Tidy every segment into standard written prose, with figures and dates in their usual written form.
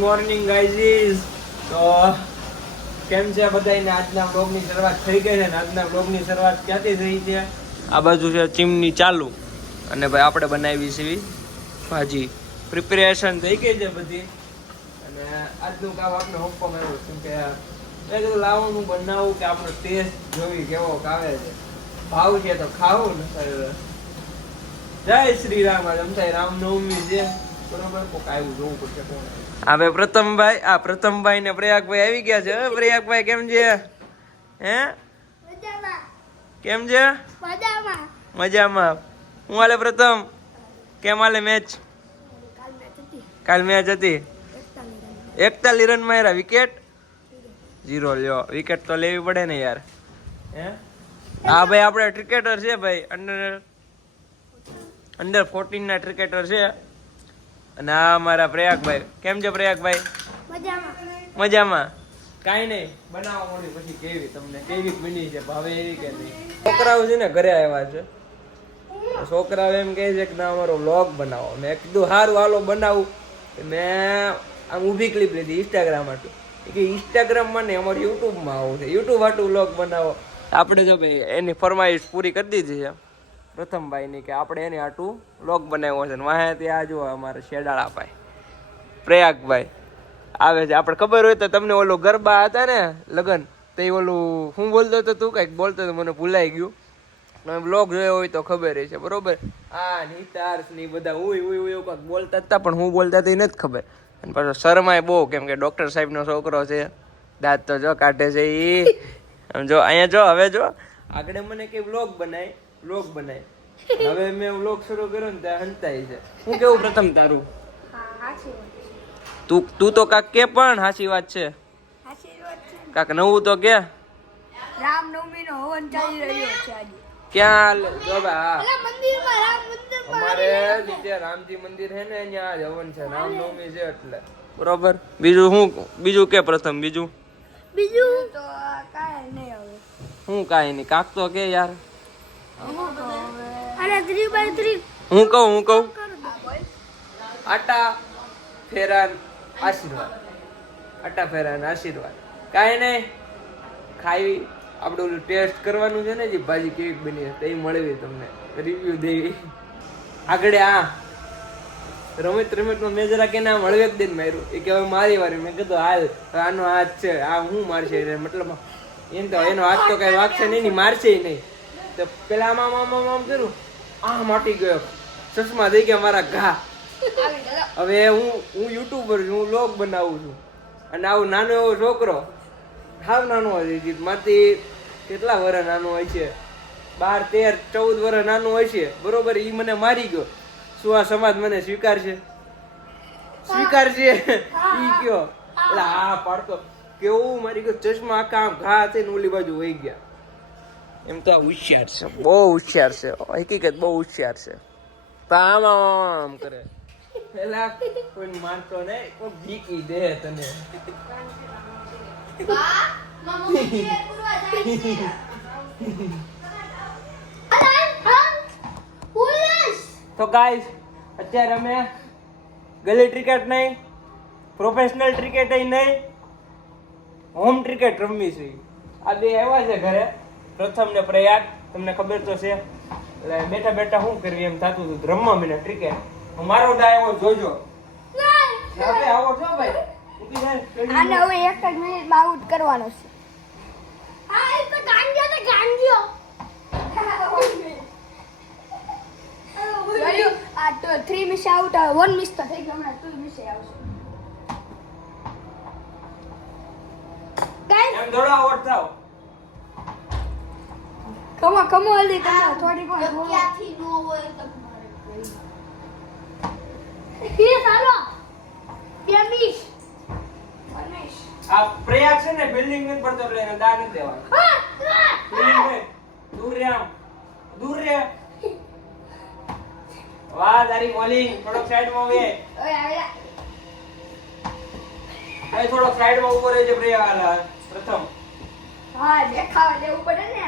Morning guys. તો કેમ છે બધાને? આજના બ્લોગની શરૂઆત થઈ ગઈ છે ને આજના બ્લોગની શરૂઆત ક્યાંથી થઈ છે? આ બાજુ છે ચીમની ચાલુ અને ભાઈ આપણે બનાવી છે ભાજી. પ્રિપેરેશન થઈ ગઈ છે બધી અને આજનું કામ આપણે હોપવામાં આવ્યું કેમ કે મેં કીધું લાવવાનું બનાવવું કે આપણો ટેસ્ટ જોવી કેવો આવે છે. ભાવ છે તો ખાવું ને. જય શ્રી રામ. જમતાઈ રામનવમી છે બરોબર. કોક આવ્યું જોવું પડશે કોણ. હવે પ્રથમભાઈ ને પ્રયાગભાઈ આવી ગયા છે. પ્રયાગભાઈ કેમ છે? હે કેમ છે? મજામાં. હું હાલે પ્રથમ? કેમ હાલે મેચ? કાલ મેચ હતી. 41 રન માર્યા. વિકેટ 0. લ્યો વિકેટ તો લેવી પડે ને યાર. હે હા ભાઈ આપણે ક્રિકેટર છે ભાઈ. અંડર 14 ના ક્રિકેટર છે. અને આ અમારા પ્રયાગભાઈ. કેમ છે પ્રયાગભાઈ? મજામાં. કાંઈ નહીં બનાવવા માંડી પછી કેવી તમને કેવી બની છે ભાવે એવી કે નહીં. છોકરાઓ છે ને ઘરે આવ્યા છે. છોકરાઓ એમ કહે છે કે ના અમારો વ્લોગ બનાવો. મેં કીધું સારું હાલો બનાવું. મેં આમ ઊભી ક્લિપ લીધી ઇન્સ્ટાગ્રામ માટે કે ઇન્સ્ટાગ્રામમાં ને અમારે યુટ્યુબમાં આવું છે. યુટ્યુબ હાટું વ્લોગ બનાવો. આપણે જો ભાઈ એની ફરમાઈશ પૂરી કરી દીધી છે પ્રથમભાઈની કે આપણે એની હાટું વ્લોગ બનાવ્યો છે. વાહે ત્યાં જો અમારે શેડાળા ભાઈ પ્રયાગભાઈ આવે છે. આપણે ખબર હોય તો તમને ઓલું ગરબા હતા ને લગન તો એ ઓલું હું બોલતો હતો તું કંઈક બોલતો હતો મને ભૂલાઈ ગયું. તમે બ્લોગ જોયો હોય તો ખબર છે બરોબર. આ નિતાર્સ ને બધા ઉય કંઈક બોલતા હતા પણ હું બોલતા હતા એ નથી ખબર. અને પાછો શરમાય બહુ કેમ કે ડૉક્ટર સાહેબનો છોકરો છે. દાંત તો જો કાઢે છે એ. જો અહીંયા જો હવે જો આગળ મને કે વ્લોગ બનાય હવે મેં વ્લોગ શરૂ કર્યો ને ત્યાં હંતાઈ છે. હું કેવું પ્રથમ તારું? તું તો કાક કે પણ સાચી વાત છે. કાક નવું તો કે. રામનવમીનો હવન ચાલી રહ્યો છે આજે. ક્યાં જો ભાઈ અમારે નીચે રામજી મંદિર છે ને ત્યાં હવન છે. રામનવમી છે એટલે બરોબર. બીજું કે પ્રથમ બીજું તો કાંઈ નહીં હવે. હું કાંઈ નહીં કાક તો કે યાર. અને 3x3 હું કહું આટા ફેરાન આશીર્વાદ. કાંઈ નહીં ખાવી આપણે ઓલું ટેસ્ટ કરવાનું છે ને જે ભાજી કેવી બની છે એ મળવી તમને રિવ્યુ દેવી. આગળ આ રમતમાં મેં જરા કે ના મળવે જ દઈને માર્યું એ કે હવે મારી વારી. મેં કીધું હાલ આનો હાથ છે આ હું મારશે મતલબ એમ તો એનો હાથ તો કઈ વાગશે નહીં મારશે નહીં. તો પેલા આમ કરું આ માટી ગયો ચશ્મા થઈ ગયા મારા ઘા. હવે હું યુટ્યુબર છું. હું વ્લોગ બનાવું છું અને આવું નાનો એવો છોકરો હાવ નાનો હોય માંથી કેટલા વર્ષ નાનો હોય છે 12, 13, 14 વર્ષ નાનું હોય છે બરોબર. એ મને મારી ગયો. શું આ સમાજ મને સ્વીકારશે ઈ કયો એટલે આ પાડતો કેવું મારી ગયો. ચશ્મા આખા આમ ઘા થઈને ઓલી બાજુ વહી ગયા. એમ તો હોશિયાર છે બહુ હોશિયાર છે. હકીકત બહુ હોશિયાર છે. આમ કરે પેલા કોઈ માનતો નહીં કોઈ ભીકી દે તને. તો ગાઈસ અત્યારે અમે ગલી ક્રિકેટ નહીં પ્રોફેશનલ ક્રિકેટ નહીં હોમ ક્રિકેટ રમવી છે. આ બે આવ્યા છે ઘરે પ્રથમ ને પ્રયાગ. તમને ખબર તો છે એટલે બેઠા શું કરવી એમ થતું હતું રમવા મને ક્રિકેટ. મારો ડાય એવો જોજો. આવો છો ભાઈ આને હવે 1 જ મિનિટમાં આઉટ કરવાનો છે. હા એ તો ગાંડિયો આ તો 3 મિસ આઉટ 1 મિસ તો થઈ ગયો. હમણાં 2 મિસ આવશે. ગાઈસ એમ દોડો આઉટ થાઓ. કમો અલી કમો થોડી વાર ક્યાંથી નો હોય તો ફીર ચાલો 2 મિસ. આ પ્રયાગ છે ને બિલ્ડિંગ ની પર તો એને દા નથી દેવાનું. દૂર રે વાહ તારી બોલિંગ થોડોક સાઈડ માં વે. ઓય આવ્યા. એ થોડોક સાઈડ માં ઉભો રહેજે પ્રયાગ પ્રથમ. હા દેખાવા દેવું પડે ને.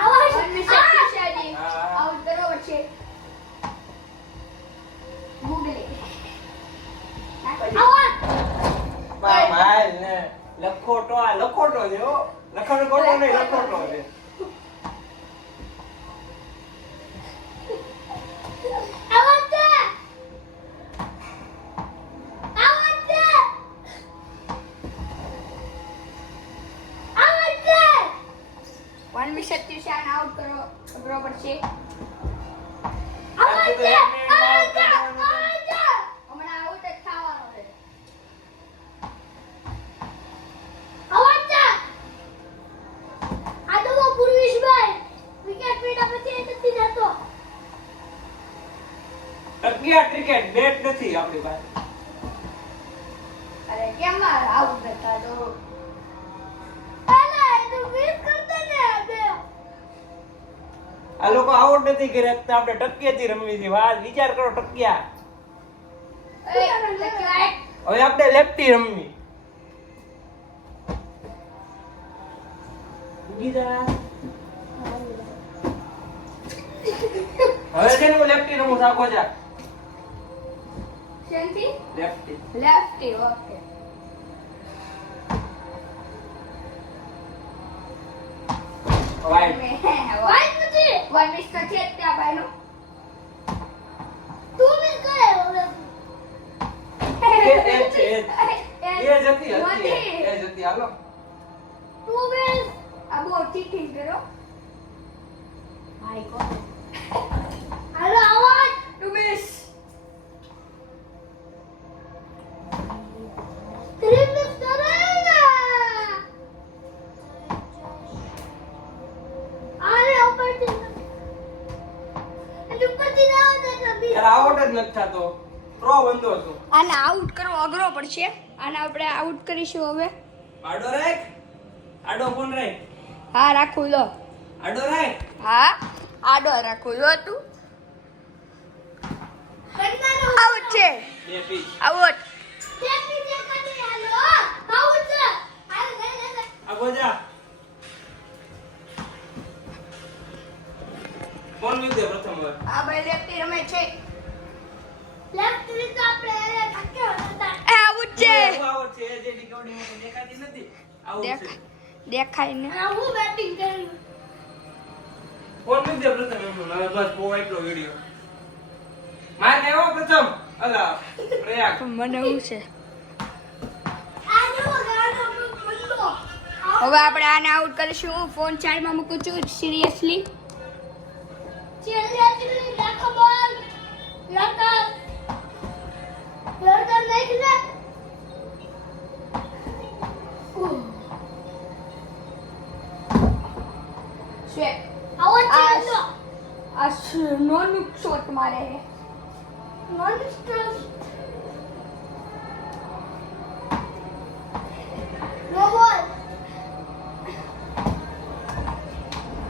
આવાજ આઉટ કરો છે. ગૂગલે લખોટો આ લખોટો છે હો. લખોટો નહીં, લખોટો છે. વન મિશન ટ્યુશન આઉટ કરવો પડશે. આ તો એક મિનિટમાં out કરવાનું છે. હમણાં આઉટ જ થવાનો છે. ટકિયા ક્રિકેટ બેટ નથી આપણી પાસે. અરે કેમ આઉટ નતા તો આ લોકો આઉટ નથી કર્યા તો આપણે ટકિયાથી રમવી છે. વાત વિચાર કરો ટકિયા. હવે આપણે લેફ્ટી રમવી. ગીતા હવે છે ને હું લેફ્ટી રમું સાકો જા. શેનથી lefty. Lefty okay. White. White નથી વન મિસ તો છે જ ત્યાં ભાઈનો. એ જતી હાલો. આ બહુ ચીટિંગ કરો. ભાઈ કોણ? તું મિસ. યાર આઉટ જ નથી થતો. થ્રો બંધો હતો. આને આઉટ કરવો અઘરો પડશે. આને આપણે આઉટ કરીશું હવે. આડો રાખ. આડો કોણ રાખ? હા રાખું લો. આડો રાખ. હા આડો રાખું લો તું. આઉટ છે. બે પીચ. આઉટ. આગો જા. કોણ લીધે પ્રથમ વાર? આ ભાઈ લેફ્ટી રમે છે. એ આઉટ છે. હું આઉટ છે. જે રિકોર્ડિંગ માં દેખાતી નથી. આઉટ છે. દેખાય ને. કોણ લીધે પ્રથમ એમ? હવે બસ બહુ એટલો વિડિયો. માર કેવો પ્રથમ? અલા પ્રયાગ. મને એવું છે. હવે આપણે આને આઉટ કરીશું. હું ફોન ચાર્જમાં મૂકું છું સિરિયસલી. નોન શોટ મારે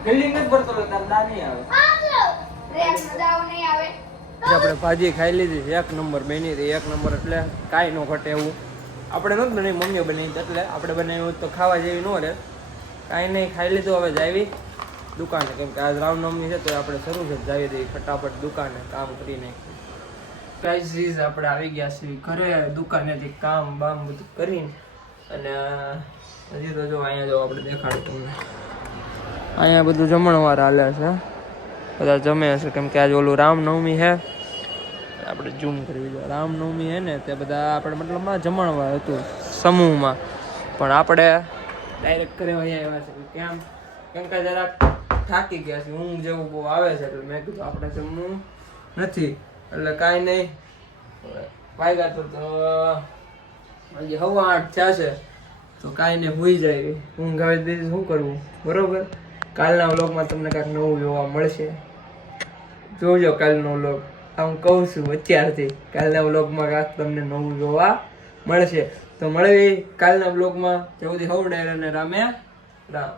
ફિલ્ડિંગ જ ભરતો રહે તાર નહીં આવે. નહીં આવે. આપણે ભાજી ખાઈ લીધી એક નંબર બની હતી. એક નંબર એટલે કાંઈ ન ઘટે એવું. આપણે નહોતું બનાવી, મમ્મીએ બનાવી એટલે આપણે બનાવ્યું તો ખાવા જેવી ન રહે. કાંઈ નહીં, ખાઈ લીધું. હવે જાવી દુકાને, કેમ કે આજ રામનવમી છે તો આપણે શરૂ છે જાવી દઈએ ફટાફટ દુકાને કામ કરી નાખ્યું. ગાઈઝ આપણે આવી ગયા છીએ ઘરે. દુકાનેથી કામ બામ બધું કરીને અને હજી તો જો અહીંયા જો આપણે દેખાડું તમને. અહીંયા બધું જમણવાર હાલે છે. બધા જમે હશે કેમ કે આજ ઓલું રામનવમી છે. આપણે ઝૂમ કરવી જોઈએ. રામનવમી છે ને તે બધા આપણે મતલબમાં જમણવાર હતું સમૂહમાં, પણ આપણે ડાયરેક્ટ કરે અહીંયા આવ્યા છે. કેમ કે જરાક થાકી ગયા છે, ઊંઘ જેવું બહુ આવે છે એટલે મેં કીધું આપણે જમવું નથી એટલે કાંઈ નહીં. વાગ્યા તો હજી 8:15 થશે તો કાંઈ નહીં, હોઈ જાય. ઊંઘ આવે તો શું કરવું, બરોબર. કાલના વ્લોગમાં તમને કાંઈક નવું જોવા મળશે. જોજો કાલનો વ્લોગ. હું કહું છું અત્યારથી, કાલના વ્લોગમાં કાંઈક તમને નવું જોવા મળશે. તો મળવી કાલના વ્લોગમાં. જલ્દી હવડાય અને રામે રામ.